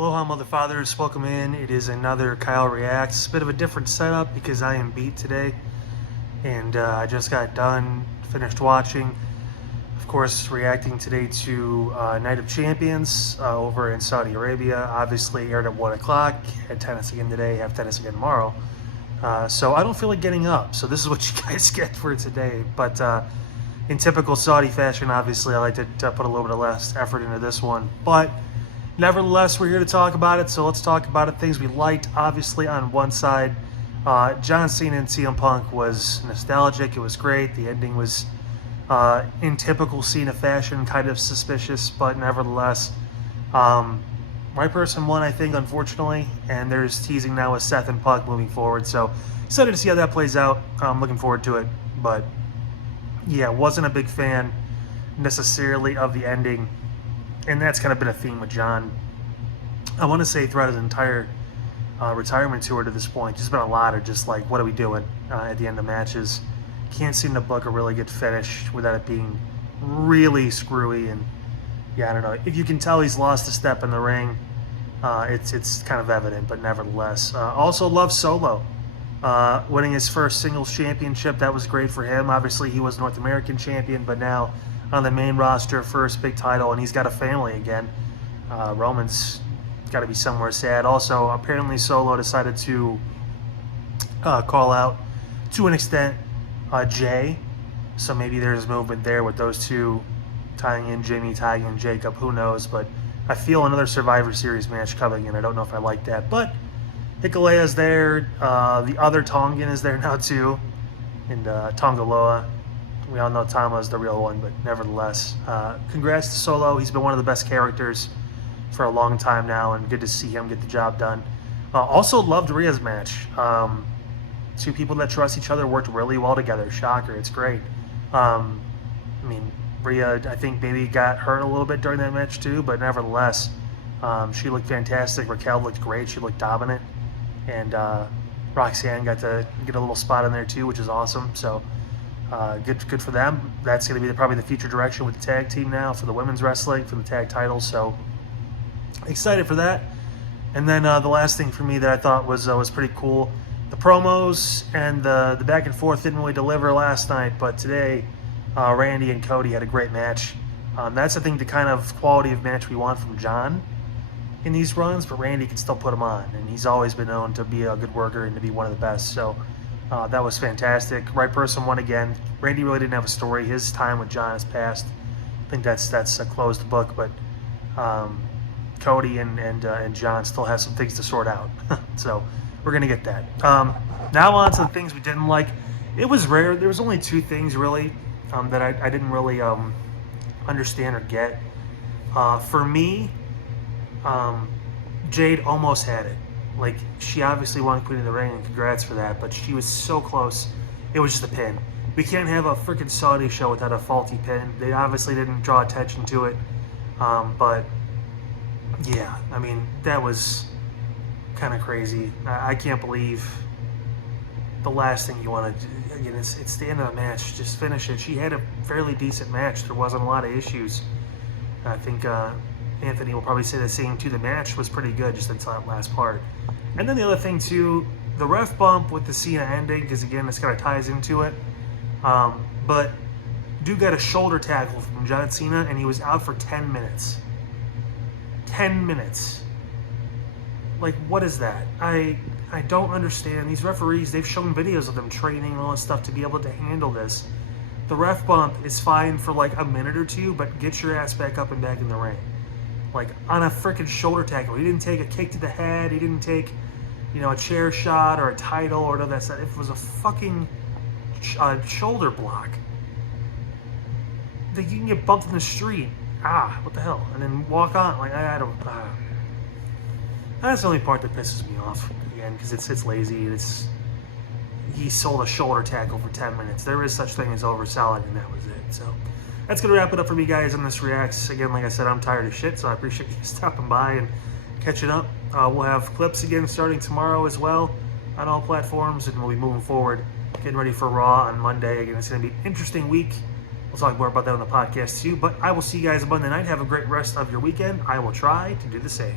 Aloha, Mother Fathers. Welcome in. It is another Kyle Reacts. Bit of a different setup because I am beat today. And I just got done, finished watching. Of course, reacting today to Night of Champions over in Saudi Arabia. Obviously aired at 1 o'clock. Had tennis again today, have tennis again tomorrow. So I don't feel like getting up. So this is what you guys get for today. But in typical Saudi fashion, obviously, I like to put a little bit of less effort into this one. But nevertheless, we're here to talk about it, so let's talk about it. Things we liked, obviously, on one side. John Cena and CM Punk was nostalgic. It was great. The ending was, in typical Cena fashion, kind of suspicious, but nevertheless, right person won, I think, unfortunately, and there's teasing now with Seth and Punk moving forward, so excited to see how that plays out. I'm looking forward to it, but yeah, wasn't a big fan necessarily of the ending. And that's kind of been a theme with John, I want to say, throughout his entire retirement tour to this point. Just been a lot of just like, what are we doing at the end of matches? Can't seem to book a really good finish without it being really screwy. And yeah, I don't know. If you can tell he's lost a step in the ring, it's kind of evident, but nevertheless. Also love Solo. Winning his first singles championship, that was great for him. Obviously, he was North American champion, but now on the main roster, first big title, and he's got a family again. Roman's got to be somewhere sad. Also, apparently Solo decided to call out, to an extent, Jay. So maybe there's movement there with those two tying in Jimmy, tying in Jacob, who knows. But I feel another Survivor Series match coming, and I don't know if I like that. But Hikulea's there. The other Tongan is there now too, and Tongaloa. We all know Tama's the real one, but nevertheless, congrats to Solo. He's been one of the best characters for a long time now, and good to see him get the job done. Also loved Rhea's match. Two people that trust each other worked really well together. Shocker, it's great. I mean, Rhea, I think maybe got hurt a little bit during that match too, but nevertheless, she looked fantastic. Raquel looked great. She looked dominant. And Roxanne got to get a little spot in there too, which is awesome. So good for them. That's going to be probably the future direction with the tag team now for the women's wrestling, for the tag titles. So excited for that. And then the last thing for me that I thought was pretty cool, the promos and the back and forth didn't really deliver last night, but today Randy and Cody had a great match. That's, I think, the kind of quality of match we want from John in these runs, but Randy can still put them on, and he's always been known to be a good worker and to be one of the best. So that was fantastic. Right person won again. Randy really didn't have a story. His time with John has passed. I think that's a closed book, but Cody and John still have some things to sort out. So we're going to get that. Now on to the things we didn't like. It was rare. There was only two things really that I didn't really understand or get. For me, Jade almost had it. Like, she obviously won Queen of the Ring, and congrats for that, but she was so close. It was just a pin. We can't have a freaking Saudi show without a faulty pin. They obviously didn't draw attention to it, but yeah, I mean, that was kind of crazy. I can't believe the last thing you want to do. Again, it's the end of the match. Just finish it. She had a fairly decent match. There wasn't a lot of issues. I think Anthony will probably say the same too. The match was pretty good just until that last part. And then the other thing too, the ref bump with the Cena ending, because again, this kind of ties into it. But dude got a shoulder tackle from John Cena, and he was out for 10 minutes. 10 minutes. Like, what is that? I don't understand. These referees, they've shown videos of them training and all this stuff to be able to handle this. The ref bump is fine for like a minute or two, but get your ass back up and back in the ring. Like, on a freaking shoulder tackle. He didn't take a kick to the head. He didn't take, a chair shot or a title or none of that stuff. It was a fucking shoulder block. You can get bumped in the street. What the hell? And then walk on. Like, I don't... That's the only part that pisses me off, again, because it's lazy. He sold a shoulder tackle for 10 minutes. There is such thing as overselling, and that was it. So that's going to wrap it up for me, guys, on this Reacts. Again, like I said, I'm tired of shit, so I appreciate you stopping by and catching up. We'll have clips again starting tomorrow as well on all platforms, and we'll be moving forward, getting ready for Raw on Monday. Again, it's going to be an interesting week. We'll talk more about that on the podcast too, but I will see you guys Monday night. Have a great rest of your weekend. I will try to do the same.